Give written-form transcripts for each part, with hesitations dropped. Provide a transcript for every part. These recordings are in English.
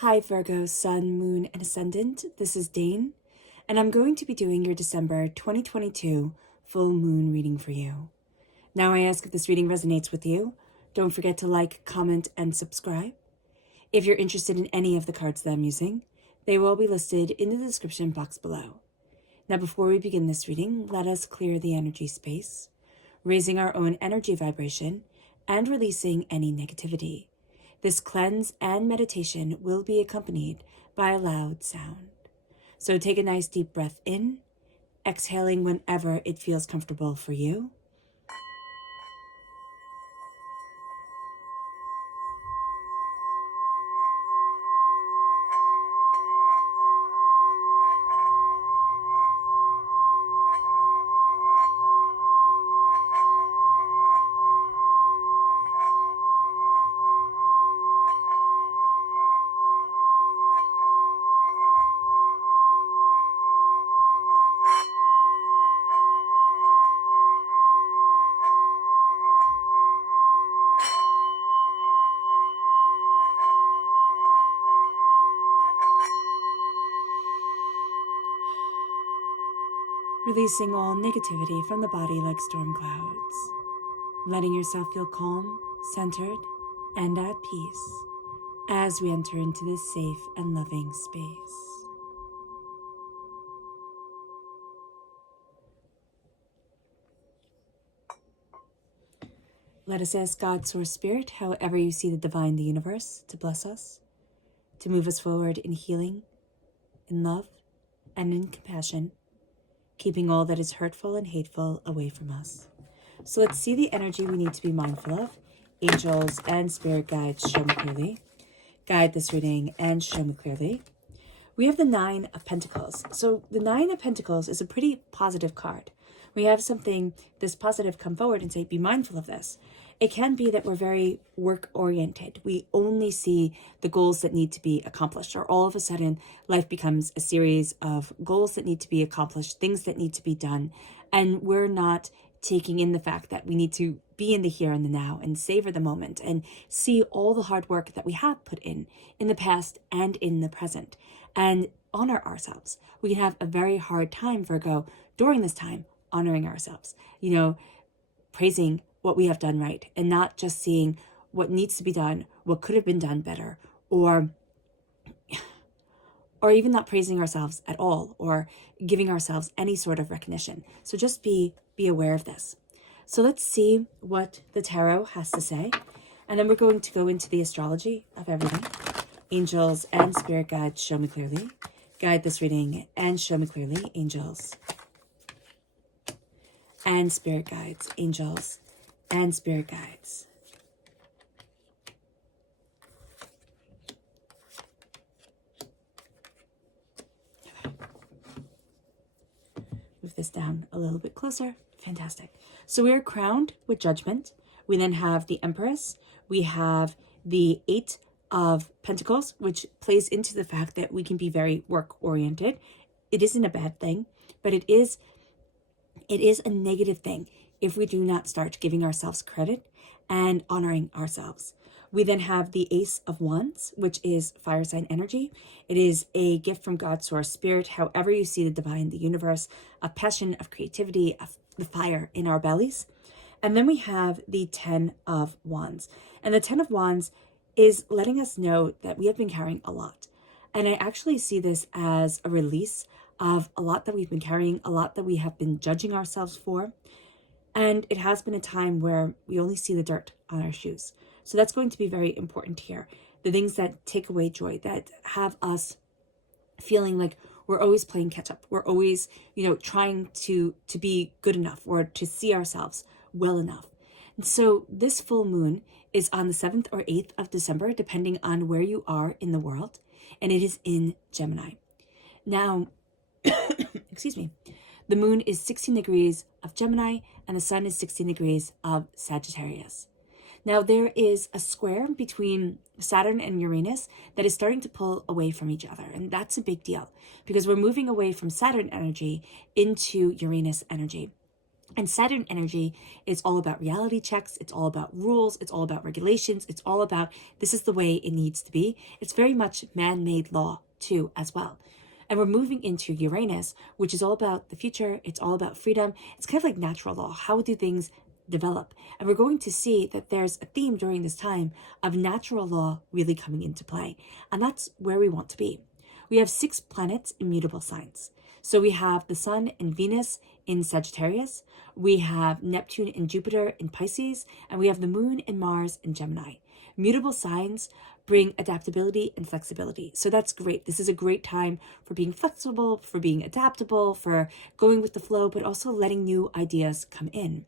Hi Virgo, Sun, Moon, and Ascendant. This is Dane, and I'm going to be doing your December 2022 full moon reading for you. Now I ask if this reading resonates with you, don't forget to like, comment, and subscribe. If you're interested in any of the cards that I'm using, they will be listed in the description box below. Now before we begin this reading, let us clear the energy space, raising our own energy vibration and releasing any negativity. This cleanse and meditation will be accompanied by a loud sound. So take a nice deep breath in, exhaling whenever it feels comfortable for you. Releasing all negativity from the body like storm clouds. Letting yourself feel calm, centered, and at peace as we enter into this safe and loving space. Let us ask God, Source Spirit, however you see the divine, the universe, to bless us, to move us forward in healing, in love, and in compassion, keeping all that is hurtful and hateful away from us. So let's see the energy we need to be mindful of. Angels and spirit guides, show me clearly. Guide this reading and show me clearly. We have the Nine of Pentacles. So the Nine of Pentacles is a pretty positive card. We have something this positive come forward and say, be mindful of this. It can be that we're very work-oriented. We only see the goals that need to be accomplished, or all of a sudden life becomes a series of goals that need to be accomplished, things that need to be done, and we're not taking in the fact that we need to be in the here and the now and savor the moment and see all the hard work that we have put in the past and in the present, and honor ourselves. We can have a very hard time, Virgo, during this time, honoring ourselves, praising what we have done right and not just seeing what needs to be done, what could have been done better, or even not praising ourselves at all or giving ourselves any sort of recognition. So just be aware of this. So let's see what the tarot has to say. And then we're going to go into the astrology of everything. Angels and spirit guides, show me clearly. Guide this reading and show me clearly. Angels and spirit guides. Angels and spirit guides. Move this down a little bit closer. Fantastic. So we are crowned with Judgment. We then have the Empress. We have the Eight of Pentacles, which plays into the fact that we can be very work-oriented. It isn't a bad thing, but it is a negative thing if we do not start giving ourselves credit and honoring ourselves. We then have the Ace of Wands, which is fire sign energy. It is a gift from God, Source Spirit, however you see the divine, the universe, a passion of creativity, of the fire in our bellies. And then we have the 10 of Wands. And the 10 of Wands is letting us know that we have been carrying a lot. And I actually see this as a release of a lot that we've been carrying, a lot that we have been judging ourselves for. And it has been a time where we only see the dirt on our shoes. So that's going to be very important here. The things that take away joy, that have us feeling like we're always playing catch up. We're always, trying to be good enough or to see ourselves well enough. And so this full moon is on the 7th or 8th of December, depending on where you are in the world. And it is in Gemini. Now, excuse me, the moon is 16 degrees of Gemini and the sun is 16 degrees of Sagittarius. Now there is a square between Saturn and Uranus that is starting to pull away from each other. And that's a big deal because we're moving away from Saturn energy into Uranus energy. And Saturn energy is all about reality checks. It's all about rules. It's all about regulations. It's all about this is the way it needs to be. It's very much man-made law too, as well. And we're moving into Uranus, which is all about the future. It's all about freedom. It's kind of like natural law. How do things develop? And we're going to see that there's a theme during this time of natural law really coming into play. And that's where we want to be. We have 6 planets in mutable signs. So we have the Sun and Venus in Sagittarius, we have Neptune and Jupiter in Pisces, and we have the Moon and Mars in Gemini. Mutable signs bring adaptability and flexibility. So that's great. This is a great time for being flexible, for being adaptable, for going with the flow, but also letting new ideas come in.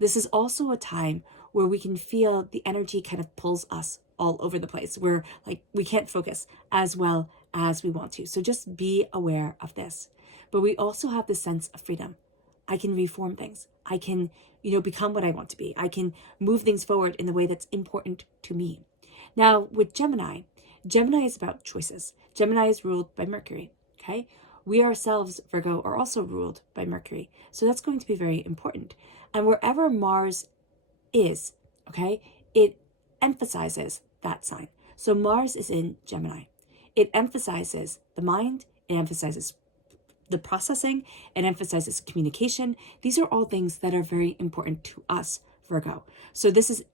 This is also a time where we can feel the energy kind of pulls us all over the place. We're like, we can't focus as well as we want to. So just be aware of this. But we also have this sense of freedom. I can reform things. I can, become what I want to be. I can move things forward in the way that's important to me. Now, with Gemini is about choices. Gemini is ruled by Mercury, okay? We ourselves, Virgo, are also ruled by Mercury. So that's going to be very important. And wherever Mars is, okay, it emphasizes that sign. So Mars is in Gemini. It emphasizes the mind. It emphasizes the processing. It emphasizes communication. These are all things that are very important to us, Virgo. So this is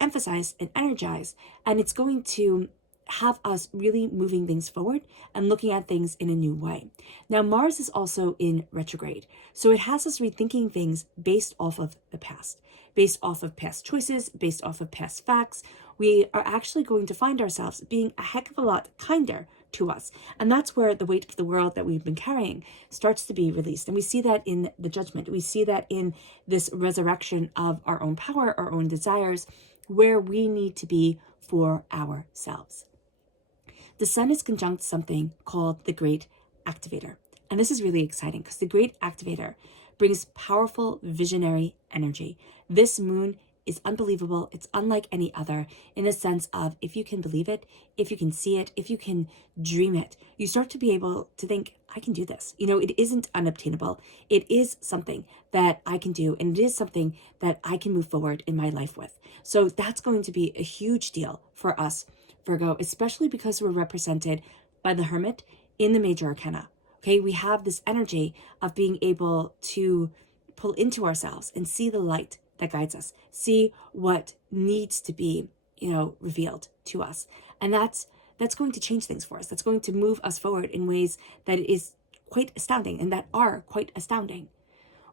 emphasized and energized, and it's going to have us really moving things forward and looking at things in a new way. Now, Mars is also in retrograde. So it has us rethinking things based off of the past, based off of past choices, based off of past facts. We are actually going to find ourselves being a heck of a lot kinder to us. And that's where the weight of the world that we've been carrying starts to be released. And we see that in the judgment. We see that in this resurrection of our own power, our own desires, where we need to be for ourselves. The Sun is conjunct something called the Great Activator. And this is really exciting because the Great Activator brings powerful visionary energy. This moon is unbelievable. It's unlike any other in the sense of if you can believe it, if you can see it, if you can dream it, you start to be able to think, I can do this. It isn't unobtainable. It is something that I can do, and it is something that I can move forward in my life with. So that's going to be a huge deal for us, Virgo, especially because we're represented by the Hermit in the major arcana. Okay, we have this energy of being able to pull into ourselves and see the light that guides us, see what needs to be, revealed to us. And that's going to change things for us. That's going to move us forward in ways that is quite astounding and that are quite astounding.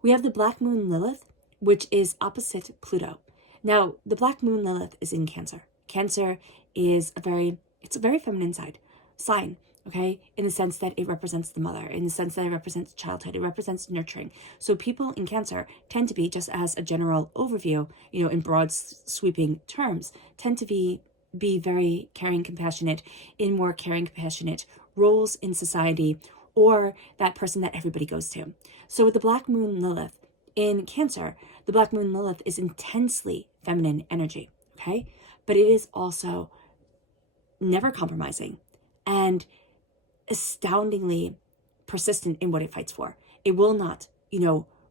We have the Black Moon Lilith, which is opposite Pluto. Now, the Black Moon Lilith is in Cancer. Cancer is a very feminine sign, okay? In the sense that it represents the mother, in the sense that it represents childhood, it represents nurturing. So people in Cancer tend to be, just as a general overview, in broad sweeping terms, tend to be very caring, compassionate, in more caring, compassionate roles in society, or that person that everybody goes to. So with the Black Moon Lilith in Cancer, the Black Moon Lilith is intensely feminine energy, okay? But it is also never compromising and astoundingly persistent in what it fights for. It will not,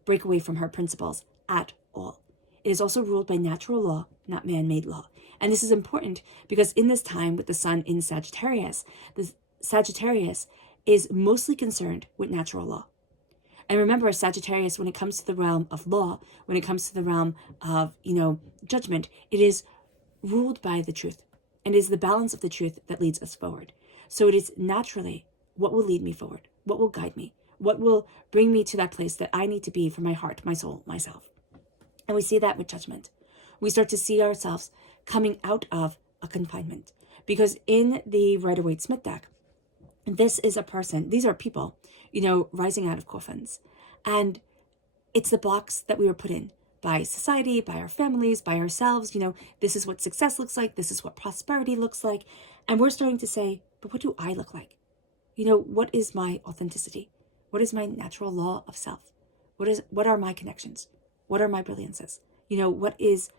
break away from her principles at all. It is also ruled by natural law, not man-made law. And this is important because in this time with the Sun in Sagittarius, the Sagittarius is mostly concerned with natural law. And remember, Sagittarius, when it comes to the realm of law, when it comes to the realm of, judgment, it is ruled by the truth. And it is the balance of the truth that leads us forward. So it is naturally what will lead me forward, what will guide me, what will bring me to that place that I need to be for my heart, my soul, myself. And we see that with judgment. We start to see ourselves coming out of a confinement. Because in the Rider-Waite-Smith deck, this is a person, these are people, rising out of coffins. And it's the blocks that we were put in by society, by our families, by ourselves. This is what success looks like. This is what prosperity looks like. And we're starting to say, but what do I look like? What is my authenticity? What is my natural law of self? What are my connections? What are my brilliances? What is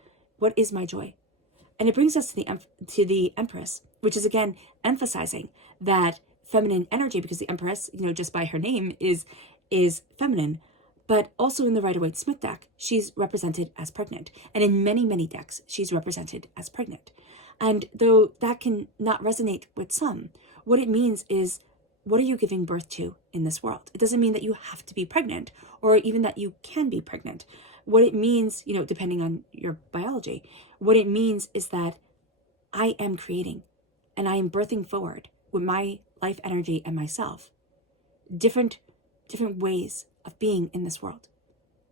my joy? And it brings us to the Empress, which is again emphasizing that feminine energy, because the Empress, just by her name is feminine, But also in the Rider-Waite-Smith deck, she's represented as pregnant. And in many, many decks, she's represented as pregnant. And though that can not resonate with some, what it means is, what are you giving birth to in this world? It doesn't mean that you have to be pregnant, or even that you can be pregnant. What it means, depending on your biology, what it means is that I am creating and I am birthing forward with my life energy and myself different ways of being in this world,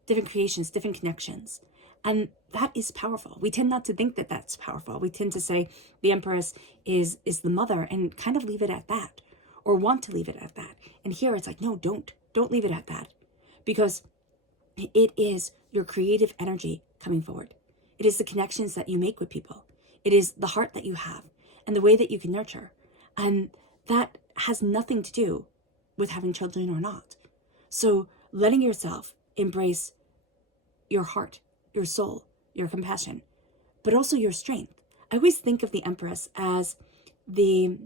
different creations, different connections. And that is powerful. We tend not to think that that's powerful. We tend to say the Empress is the mother and kind of leave it at that, or want to leave it at that. And here it's like, no, don't leave it at that, because it is your creative energy coming forward. It is the connections that you make with people. It is the heart that you have and the way that you can nurture. And that has nothing to do with having children or not. So letting yourself embrace your heart, your soul, your compassion, but also your strength. I always think of the Empress as the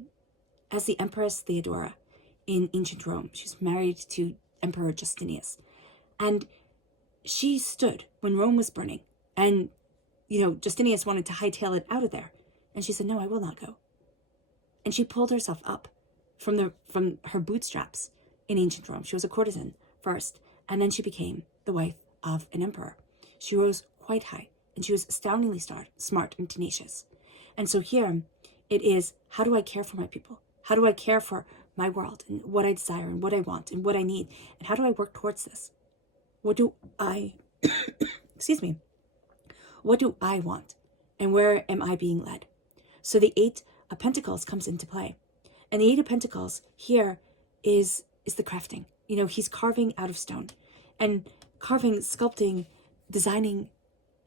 Empress Theodora in ancient Rome. She's married to Emperor Justinius. And she stood when Rome was burning. And, Justinius wanted to hightail it out of there. And she said, no, I will not go. And she pulled herself up from her bootstraps in ancient Rome. She was a courtesan first, and then she became the wife of an emperor. She rose quite high, and she was astoundingly smart and tenacious. And so here it is, how do I care for my people? How do I care for my world and what I desire and what I want and what I need? And how do I work towards this? What do I, excuse me, what do I want? And where am I being led? So the Eight of Pentacles comes into play. And the Eight of Pentacles here is the crafting. He's carving out of stone. And carving, sculpting, designing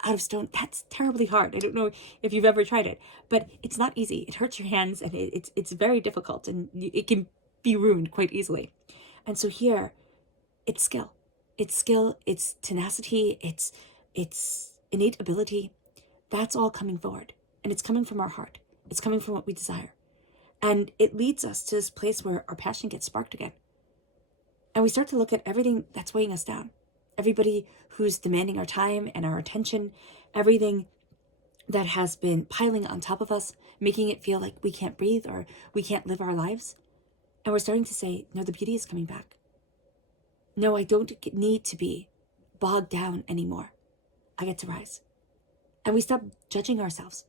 out of stone, that's terribly hard. I don't know if you've ever tried it, but it's not easy. It hurts your hands, and it's very difficult, and it can be ruined quite easily. And so here, it's skill. It's skill, it's tenacity, it's innate ability. That's all coming forward. And it's coming from our heart. It's coming from what we desire. And it leads us to this place where our passion gets sparked again. And we start to look at everything that's weighing us down. Everybody who's demanding our time and our attention, everything that has been piling on top of us, making it feel like we can't breathe or we can't live our lives. And we're starting to say, no, the beauty is coming back. No, I don't need to be bogged down anymore. I get to rise. And we stop judging ourselves.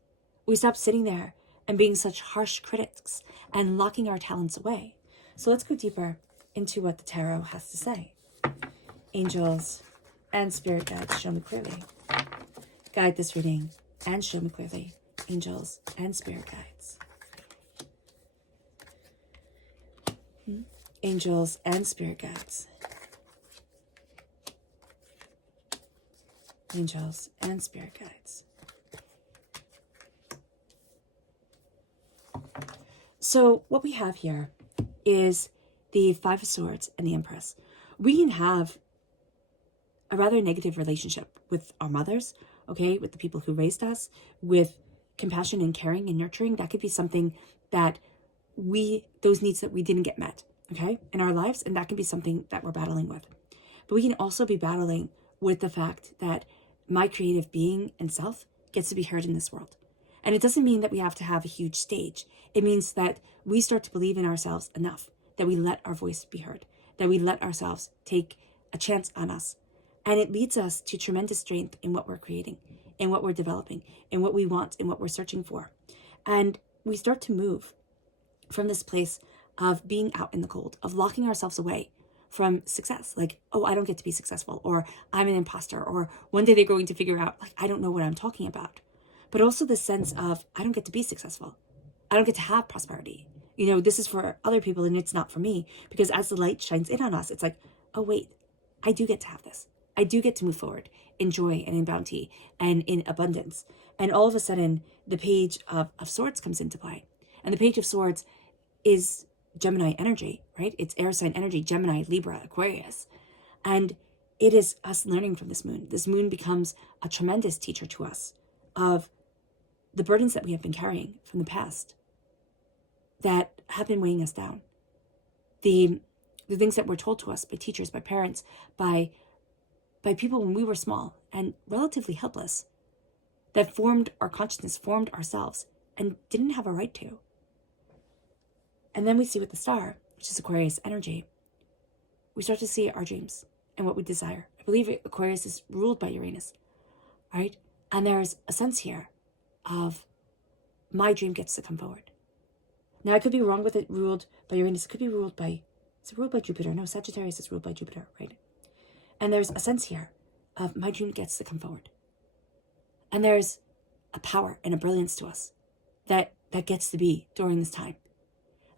We stop sitting there and being such harsh critics and locking our talents away. So let's go deeper into what the tarot has to say. Angels and spirit guides, show me clearly. Guide this reading and show me clearly. Angels and spirit guides. Angels and spirit guides. Angels and spirit guides. So what we have here is the Five of Swords and the Empress. We can have a rather negative relationship with our mothers, okay, with the people who raised us, with compassion and caring and nurturing. That could be something that those needs that we didn't get met, okay, in our lives, and that can be something that we're battling with. But we can also be battling with the fact that my creative being and self gets to be heard in this world. And it doesn't mean that we have to have a huge stage. It means that we start to believe in ourselves enough that we let our voice be heard, that we let ourselves take a chance on us. And it leads us to tremendous strength in what we're creating, in what we're developing, in what we want, in what we're searching for. And we start to move from this place of being out in the cold, of locking ourselves away from success. Like, oh, I don't get to be successful, or I'm an imposter, or one day they're going to figure out, like, I don't know what I'm talking about. But also the sense of, I don't get to be successful. I don't get to have prosperity. This is for other people and it's not for me. Because as the light shines in on us, it's like, oh, wait, I do get to have this. I do get to move forward in joy and in bounty and in abundance. And all of a sudden, the Page of Swords comes into play. And the Page of Swords is Gemini energy, right? It's air sign energy, Gemini, Libra, Aquarius. And it is us learning from this moon. This moon becomes a tremendous teacher to us of the burdens that we have been carrying from the past that have been weighing us down. The things that were told to us by teachers, by parents, by by people when we were small and relatively helpless, that formed our consciousness, formed ourselves, and didn't have a right to. And then we see with the star, which is Aquarius energy, we start to see our dreams and what we desire. I believe Aquarius is ruled by Uranus, right? And there's a sense here of my dream gets to come forward. Now, I could be wrong with it ruled by Uranus. It could be ruled by, is it ruled by Jupiter? No, Sagittarius is ruled by Jupiter, right? And there's a sense here of my dream gets to come forward. And there's a power and a brilliance to us that gets to be during this time.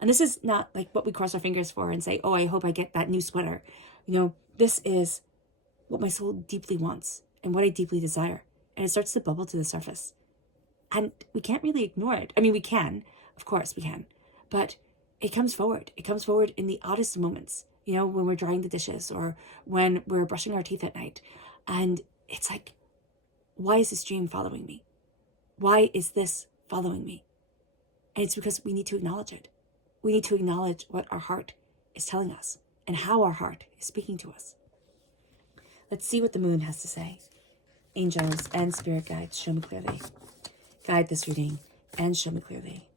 And this is not like what we cross our fingers for and say, oh, I hope I get that new sweater. This is what my soul deeply wants and what I deeply desire. And it starts to bubble to the surface. And we can't really ignore it. I mean, we can, of course we can, but it comes forward. It comes forward in the oddest moments, when we're drying the dishes or when we're brushing our teeth at night. And it's like, why is this dream following me? Why is this following me? And it's because we need to acknowledge it. We need to acknowledge what our heart is telling us and how our heart is speaking to us. Let's see what the moon has to say. Angels and spirit guides, show me clearly. Guide this reading and show me clearly.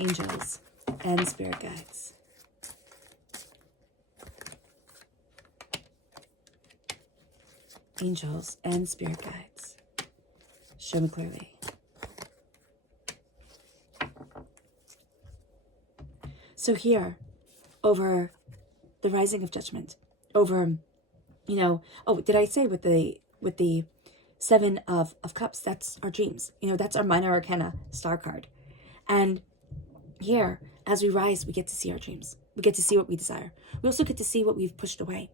Angels and spirit guides. Angels and spirit guides, show me clearly. So here, over the rising of judgment, over, did I say with the Seven of Cups, that's our dreams. That's our minor arcana star card. And here, as we rise, we get to see our dreams. We get to see what we desire. We also get to see what we've pushed away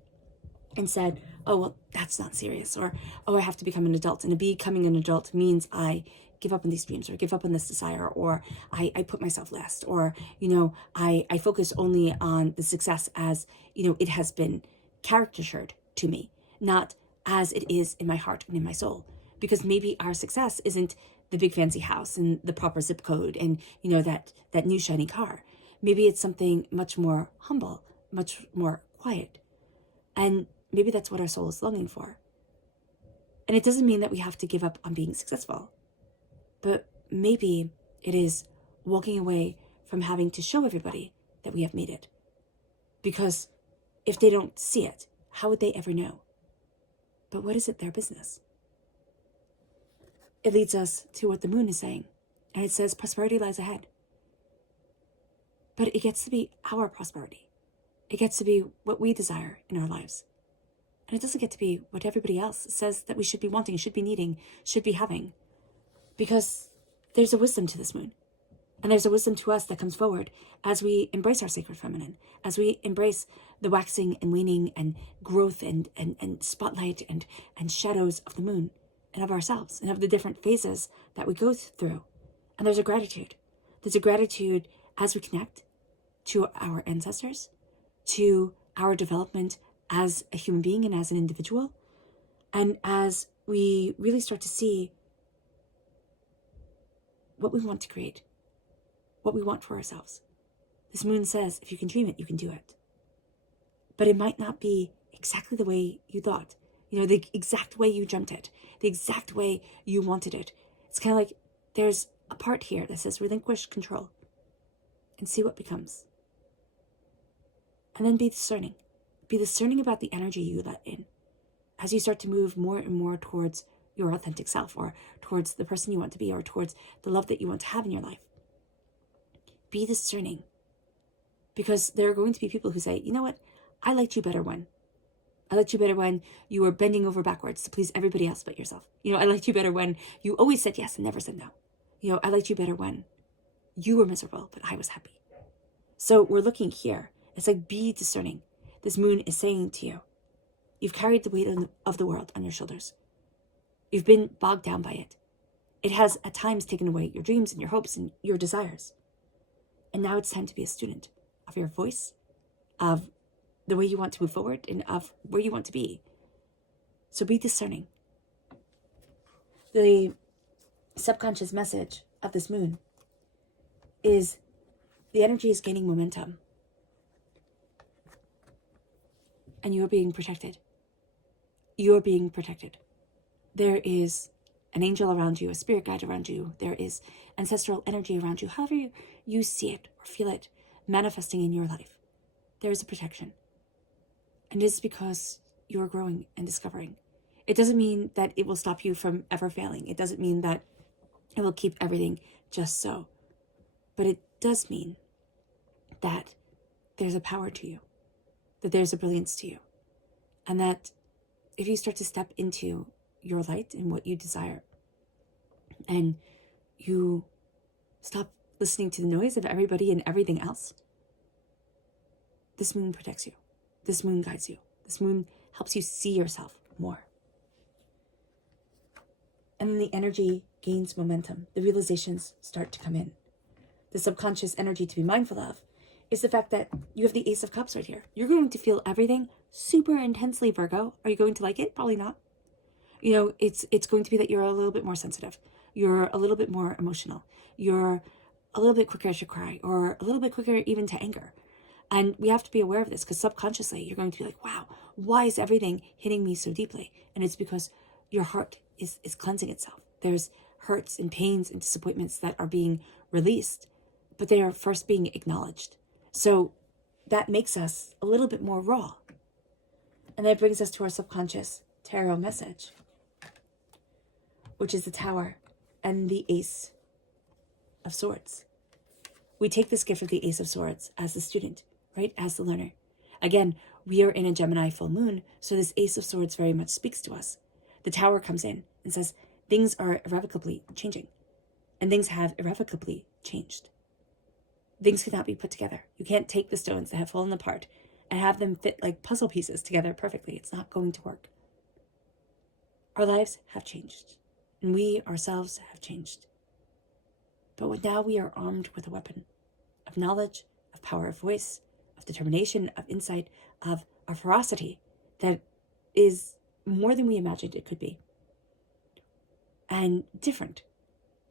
and said, oh, well, that's not serious. Or, oh, I have to become an adult. And becoming an adult means I give up on these dreams or give up on this desire, or I put myself last, or, I focus only on the success as, it has been caricatured to me, not as it is in my heart and in my soul. Because maybe our success isn't the big fancy house and the proper zip code and, that new shiny car. Maybe it's something much more humble, much more quiet. And maybe that's what our soul is longing for. And it doesn't mean that we have to give up on being successful. But maybe it is walking away from having to show everybody that we have made it. Because if they don't see it, how would they ever know? But what is it their business? It leads us to what the moon is saying. And it says prosperity lies ahead. But it gets to be our prosperity. It gets to be what we desire in our lives. And it doesn't get to be what everybody else says that we should be wanting, should be needing, should be having. Because there's a wisdom to this moon. And there's a wisdom to us that comes forward as we embrace our sacred feminine, as we embrace the waxing and waning and growth and spotlight and shadows of the moon and of ourselves and of the different phases that we go through. And there's a gratitude. There's a gratitude as we connect to our ancestors, to our development as a human being and as an individual, and as we really start to see what we want to create, what we want for ourselves. This moon says, if you can dream it, you can do it. But it might not be exactly the way you thought, the exact way you dreamt it, the exact way you wanted it. It's kind of like there's a part here that says relinquish control and see what becomes. And then be discerning. Be discerning about the energy you let in as you start to move more and more towards your authentic self, or towards the person you want to be, or towards the love that you want to have in your life. Be discerning. Because there are going to be people who say, you know what? I liked you better when you were bending over backwards to please everybody else but yourself. I liked you better when you always said yes and never said no. I liked you better when you were miserable, but I was happy. So we're looking here. It's like, be discerning. This moon is saying to you, you've carried the weight of the world on your shoulders. You've been bogged down by it. It has at times taken away your dreams and your hopes and your desires. And now it's time to be a student of your voice, of the way you want to move forward, and of where you want to be. So be discerning. The subconscious message of this moon is the energy is gaining momentum. and you are being protected. You are being protected. There is an angel around you, a spirit guide around you. There is ancestral energy around you. However you see it or feel it manifesting in your life, there is a protection. And it is because you are growing and discovering. It doesn't mean that it will stop you from ever failing. It doesn't mean that it will keep everything just so. But it does mean that there's a power to you, that there's a brilliance to you, and that if you start to step into your light and what you desire, and you stop listening to the noise of everybody and everything else, this moon protects you. This moon guides you. This moon helps you see yourself more. And then the energy gains momentum. The realizations start to come in. The subconscious energy to be mindful of is the fact that you have the Ace of Cups right here. You're going to feel everything super intensely, Virgo. Are you going to like it? Probably not. You know, it's going to be that you're a little bit more sensitive. You're a little bit more emotional. You're a little bit quicker to cry, or a little bit quicker even to anger. And we have to be aware of this, because subconsciously you're going to be like, wow, why is everything hitting me so deeply? And it's because your heart is cleansing itself. There's hurts and pains and disappointments that are being released, but they are first being acknowledged. So that makes us a little bit more raw. And that brings us to our subconscious tarot message, which is the Tower and the Ace of Swords. We take this gift of the Ace of Swords as the student, right? As the learner. Again, we are in a Gemini full moon, so this Ace of Swords very much speaks to us. The Tower comes in and says, things are irrevocably changing, and things have irrevocably changed. Things cannot be put together. You can't take the stones that have fallen apart and have them fit like puzzle pieces together perfectly. It's not going to work. Our lives have changed, and we ourselves have changed. But now we are armed with a weapon of knowledge, of power of voice, of determination, of insight, of a ferocity that is more than we imagined it could be, and different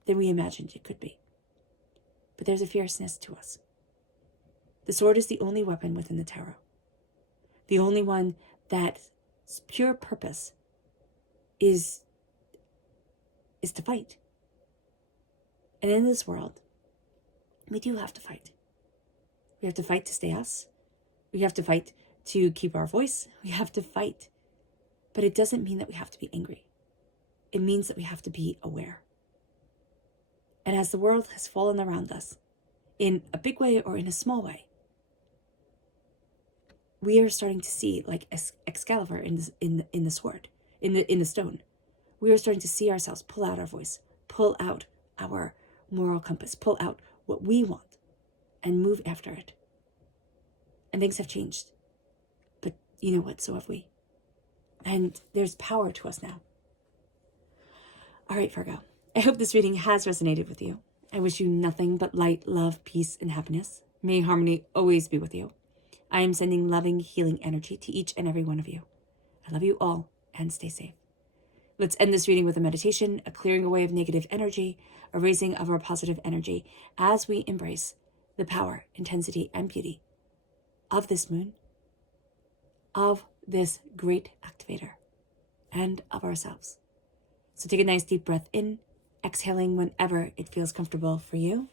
than we imagined it could be. But there's a fierceness to us. The sword is the only weapon within the tarot, the only one that's pure purpose is to fight. And in this world, we do have to fight. We have to fight to stay us. We have to fight to keep our voice. We have to fight. But it doesn't mean that we have to be angry. It means that we have to be aware. And as the world has fallen around us, in a big way or in a small way, we are starting to see, like Excalibur in the sword, in the stone. We are starting to see ourselves pull out our voice, pull out our moral compass, pull out what we want, and move after it. And things have changed. But you know what? So have we. And there's power to us now. All right, Virgo. I hope this reading has resonated with you. I wish you nothing but light, love, peace, and happiness. May harmony always be with you. I am sending loving, healing energy to each and every one of you. I love you all, and stay safe. Let's end this reading with a meditation, a clearing away of negative energy, a raising of our positive energy as we embrace the power, intensity, and beauty of this moon, of this great activator, and of ourselves. So take a nice deep breath in, exhaling whenever it feels comfortable for you.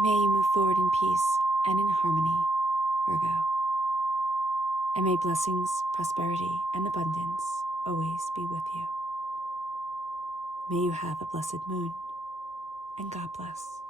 May you move forward in peace and in harmony, Virgo. And may blessings, prosperity, and abundance always be with you. May you have a blessed moon, and God bless.